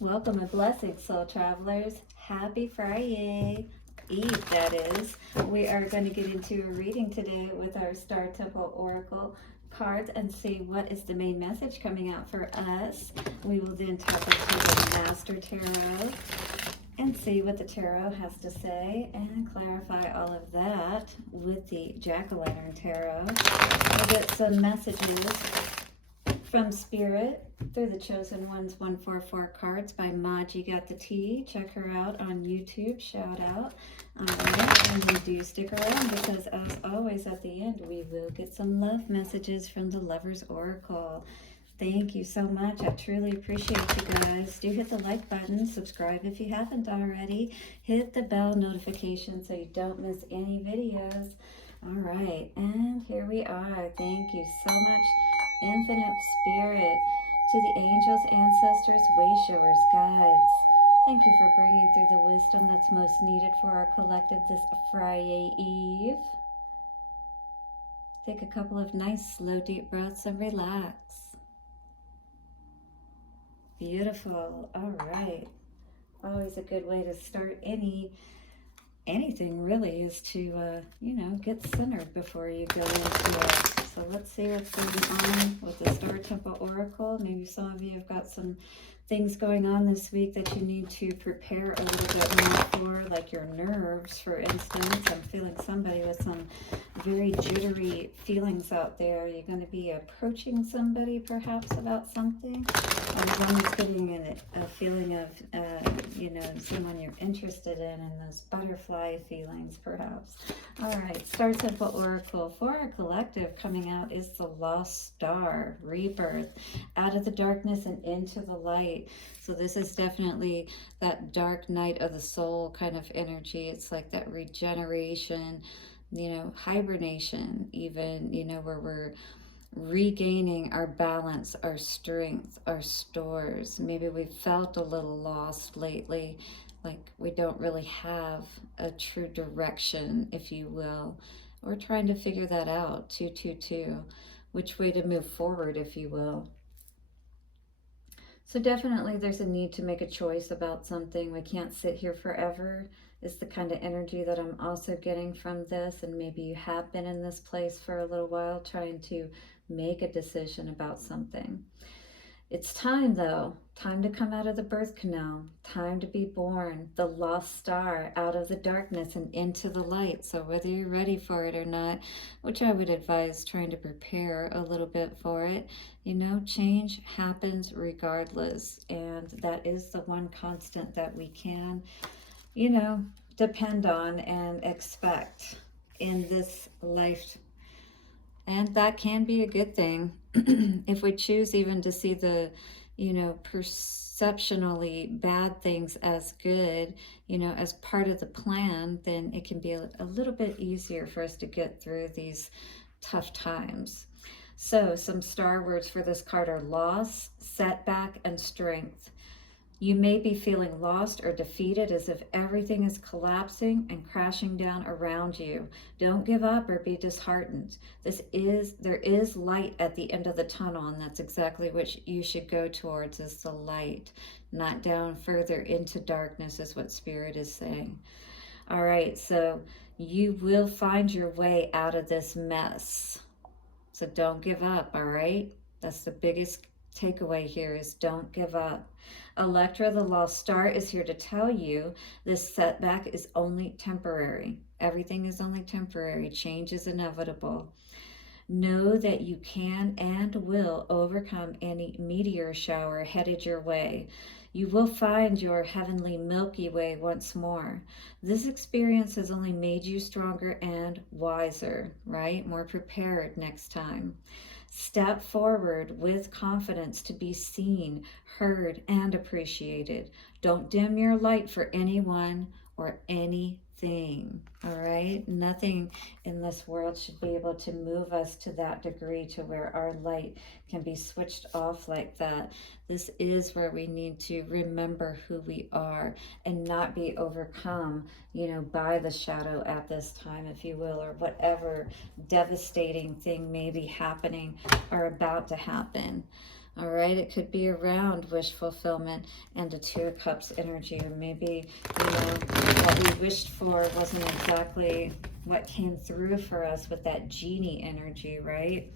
Welcome and blessings, soul travelers. Happy Friday Eve, that is. We are going to get into a reading today with our Star Temple Oracle cards and see what is the main message coming out for us. We will then tap into the Master Tarot and see what the tarot has to say and clarify all of that with the Jack-o'-lantern tarot. We'll get some messages from Spirit through the Chosen Ones 144 cards by Maji Got the Tea. Check her out on YouTube. Shout out. Alright, and you do stick around because as always at the end we will get some love messages from the Lover's Oracle. Thank you so much. I truly appreciate you guys. Do hit the like button, subscribe if you haven't already. Hit the bell notification so you don't miss any videos. All right, and here we are. Thank you so much, Infinite Spirit, to the angels, ancestors, way-showers, guides. Thank you for bringing through the wisdom that's most needed for our collective this Friday Eve. Take a couple of nice, slow, deep breaths and relax. Beautiful. All right. Always a good way to start anything really is to, get centered before you go into it. So let's see what's going on with the Star Temple Oracle. Maybe some of you have got some things going on this week that you need to prepare a little bit more for, like your nerves, for instance. I'm feeling somebody with some very jittery feelings out there. You're going to be approaching somebody perhaps about something. One is getting a feeling of, someone you're interested in, and those butterfly feelings perhaps. All right, Star Temple Oracle for our collective coming out is the Lost Star, Rebirth, out of the darkness and into the light. So this is definitely that dark night of the soul kind of energy. It's like that regeneration, hibernation even, where we're regaining our balance, our strength, our stores. Maybe we've felt a little lost lately, like we don't really have a true direction, if you will. We're trying to figure that out, 222, which way to move forward, if you will. So definitely there's a need to make a choice about something. We can't sit here forever is the kind of energy that I'm also getting from this. And maybe you have been in this place for a little while trying to make a decision about something. It's time, though. Time to come out of the birth canal. Time to be born, the lost star, out of the darkness and into the light. So whether you're ready for it or not, which I would advise trying to prepare a little bit for it, change happens regardless. And that is the one constant that we can, depend on and expect in this life. And that can be a good thing. If we choose even to see the, perceptionally bad things as good, as part of the plan, then it can be a little bit easier for us to get through these tough times. So some star words for this card are loss, setback, and strength. You may be feeling lost or defeated, as if everything is collapsing and crashing down around you. Don't give up or be disheartened. There is light at the end of the tunnel, and that's exactly what you should go towards, is the light, not down further into darkness, is what Spirit is saying. All right, so you will find your way out of this mess. So don't give up, all right? That's the biggest takeaway here, is don't give up. Electra, the lost star, is here to tell you this setback is only temporary. Everything is only temporary. Change is inevitable. Know that you can and will overcome any meteor shower headed your way. You will find your heavenly Milky Way once more. This experience has only made you stronger and wiser, right? More prepared next time. Step forward with confidence to be seen, heard, and appreciated. Don't dim your light for anyone or anything, all right? Nothing in this world should be able to move us to that degree to where our light can be switched off like that. This is where we need to remember who we are and not be overcome, by the shadow at this time, if you will, or whatever devastating thing may be happening or about to happen. All right, it could be around wish fulfillment and the Two of Cups energy, or maybe, you know, what we wished for wasn't exactly what came through for us with that genie energy, right?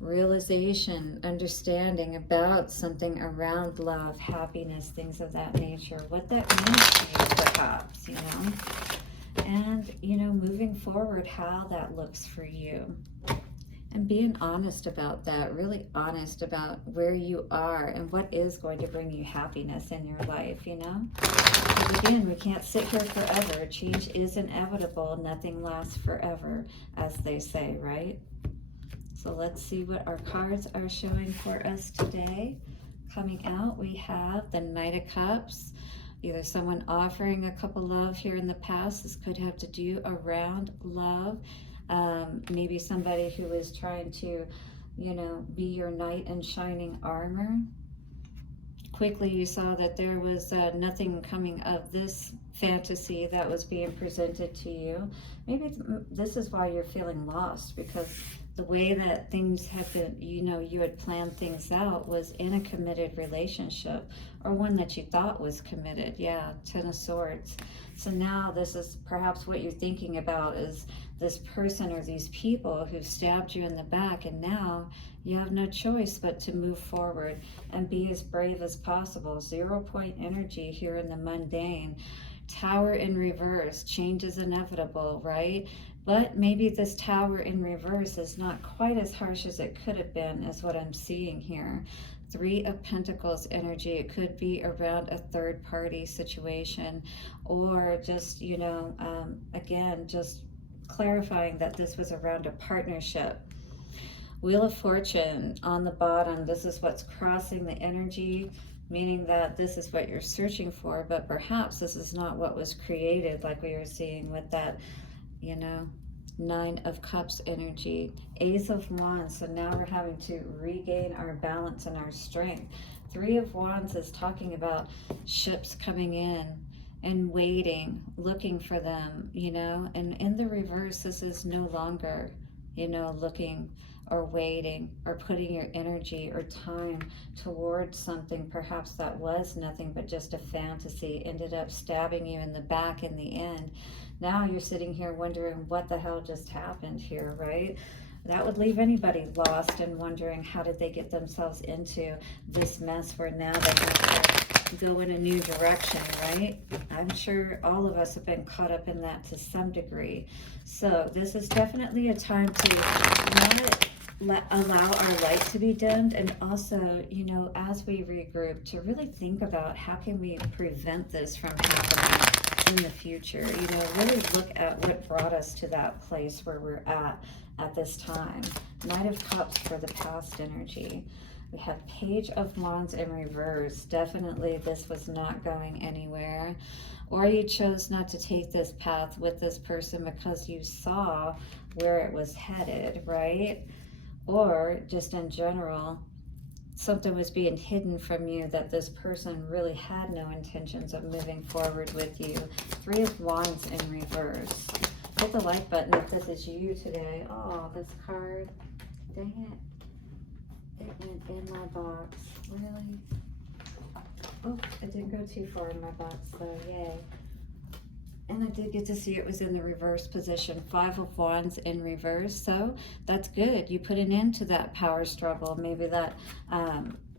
Realization, understanding about something around love, happiness, things of that nature, what that means to you perhaps, you know, and, you know, moving forward, how that looks for you. And being honest about that, really honest about where you are and what is going to bring you happiness in your life, you know? Because again, we can't sit here forever. Change is inevitable. Nothing lasts forever, as they say, right? So let's see what our cards are showing for us today. Coming out, we have the Knight of Cups. Either someone offering a cup of love here in the past. This could have to do around love. Maybe somebody who is trying to, you know, be your knight in shining armor. Quickly you saw that there was nothing coming of this fantasy that was being presented to you. Maybe this is why you're feeling lost, because the way that things have been, you know, you had planned things out was in a committed relationship, or one that you thought was committed. Yeah, Ten of Swords. So now this is perhaps what you're thinking about, is this person or these people who stabbed you in the back, and now you have no choice but to move forward and be as brave as possible. 0 point energy here in the mundane. Tower in reverse. Change is inevitable, right? But maybe this Tower in reverse is not quite as harsh as it could have been, is what I'm seeing here. 3 of Pentacles energy. It could be around a third party situation, or just, you know, again, just clarifying that this was around a partnership. Wheel of Fortune on the bottom. This is what's crossing the energy, meaning that this is what you're searching for, but perhaps this is not what was created, like we were seeing with that, you know, 9 of Cups energy. Ace of Wands. So now we're having to regain our balance and our strength. 3 of Wands is talking about ships coming in and waiting, looking for them, you know, and in the reverse, this is no longer, you know, looking or waiting or putting your energy or time towards something perhaps that was nothing but just a fantasy, ended up stabbing you in the back in the end. Now you're sitting here wondering what the hell just happened here, right? That would leave anybody lost and wondering how did they get themselves into this mess where now they have to go in a new direction, right? I'm sure all of us have been caught up in that to some degree. So this is definitely a time to allow our light to be dimmed, and also, you know, as we regroup, to really think about how can we prevent this from happening in the future. You know, really look at what brought us to that place where we're at this time. Knight of Cups for the past energy. We have Page of Wands in reverse. Definitely this was not going anywhere, or you chose not to take this path with this person because you saw where it was headed, right? Or just in general, something was being hidden from you that this person really had no intentions of moving forward with you. 3 of Wands in reverse. Hit the like button if this is you today. Oh, this card, dang it. It went in my box. Really? Oh, it didn't go too far in my box, so yay. And I did get to see it was in the reverse position. 5 of Wands in reverse. So that's good. You put an end to that power struggle. Maybe that,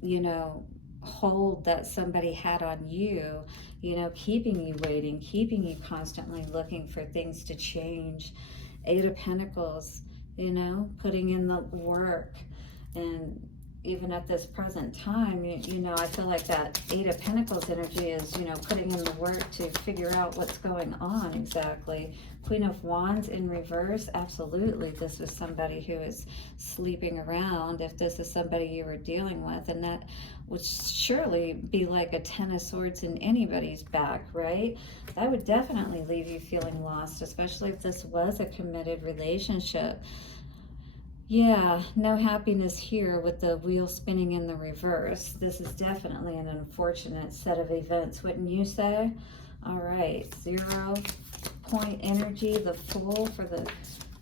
you know, hold that somebody had on you, you know, keeping you waiting, keeping you constantly looking for things to change. 8 of Pentacles, you know, putting in the work. And even at this present time, you know, I feel like that 8 of Pentacles energy is, you know, putting in the work to figure out what's going on exactly. Queen of Wands in reverse, absolutely. This is somebody who is sleeping around, if this is somebody you were dealing with, and that would surely be like a 10 of Swords in anybody's back, right? That would definitely leave you feeling lost, especially if this was a committed relationship. Yeah, no happiness here with the wheel spinning in the reverse. This is definitely an unfortunate set of events, wouldn't you say? All right, 0 point energy, the Fool for the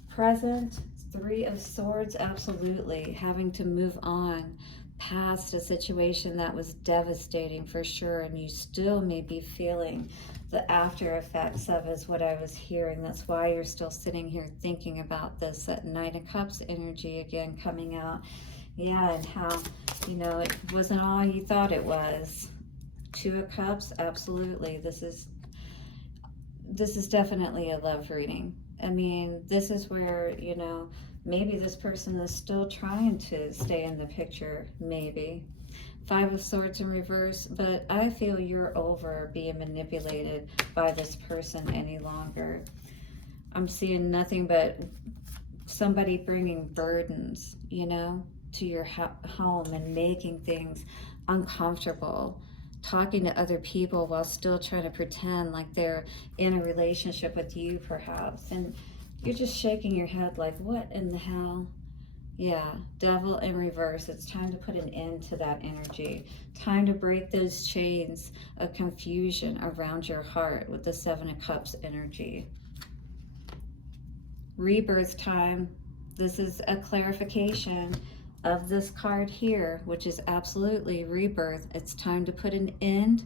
present. Three of Swords, absolutely. Having to move on past a situation that was devastating for sure, and you still may be feeling the after effects of, is what I was hearing. That's why you're still sitting here thinking about this. That Knight of Cups energy again coming out. Yeah, and how, you know, it wasn't all you thought it was. Two of Cups, absolutely. This is definitely a love reading. I mean, this is where, you know, maybe this person is still trying to stay in the picture, maybe. Five of Swords in reverse, but I feel you're over being manipulated by this person any longer. I'm seeing nothing but somebody bringing burdens, you know, to your home and making things uncomfortable, talking to other people while still trying to pretend like they're in a relationship with you perhaps, and you're just shaking your head like, what in the hell? Yeah, Devil in reverse. It's time to put an end to that energy. Time to break those chains of confusion around your heart with the Seven of Cups energy. Rebirth time. This is a clarification of this card here, which is absolutely rebirth. It's time to put an end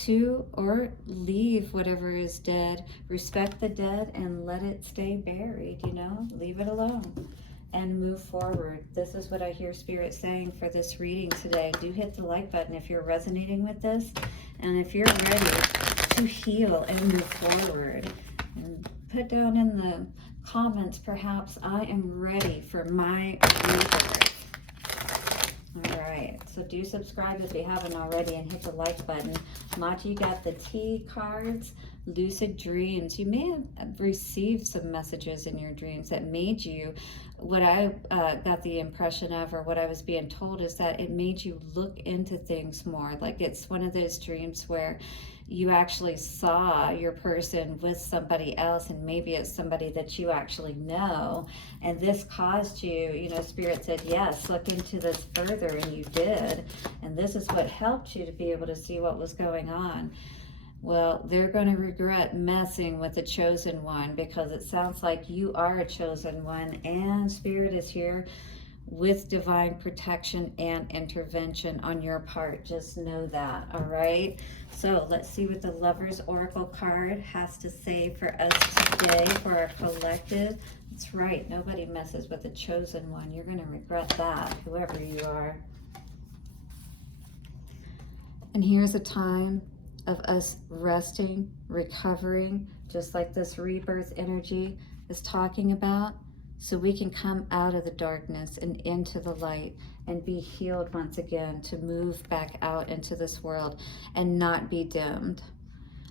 to or leave whatever is dead. Respect the dead and let it stay buried, you know, leave it alone and move forward. This is what I hear Spirit saying for this reading today. Do hit the like button if you're resonating with this, and if you're ready to heal and move forward. And put down in the comments, perhaps, I am ready for my rebirth. All right, so do subscribe if you haven't already and hit the like button. Machi got the T cards, lucid dreams. You may have received some messages in your dreams that made you, what I got the impression of, or what I was being told, is that it made you look into things more. Like it's one of those dreams where you actually saw your person with somebody else, and maybe it's somebody that you actually know, and this caused you, you know, Spirit said, yes, look into this further, and you did, and this is what helped you to be able to see what was going on. Well, they're going to regret messing with the chosen one, because it sounds like you are a chosen one, and Spirit is here with divine protection and intervention on your part. Just know that, all right? So let's see what the Lover's Oracle card has to say for us today, for our collective. That's right, nobody messes with the chosen one. You're going to regret that, whoever you are. And here's a time of us resting, recovering, just like this rebirth energy is talking about, so we can come out of the darkness and into the light and be healed once again, to move back out into this world and not be dimmed.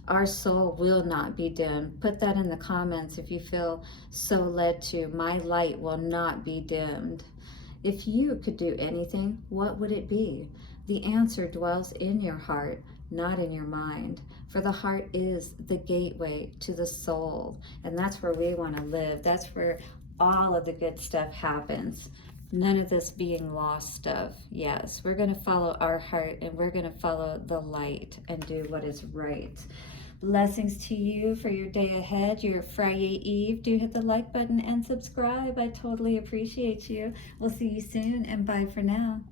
Our soul will not be dimmed. Put that in the comments if you feel so led to. My light will not be dimmed. If you could do anything, what would it be? The answer dwells in your heart, not in your mind. For the heart is the gateway to the soul. And that's where we want to live. That's where all of the good stuff happens. None of this being lost stuff. Yes, we're going to follow our heart, and we're going to follow the light and do what is right. Blessings to you for your day ahead, your Friday Eve. Do hit the like button and subscribe. I totally appreciate you. We'll see you soon, and bye for now.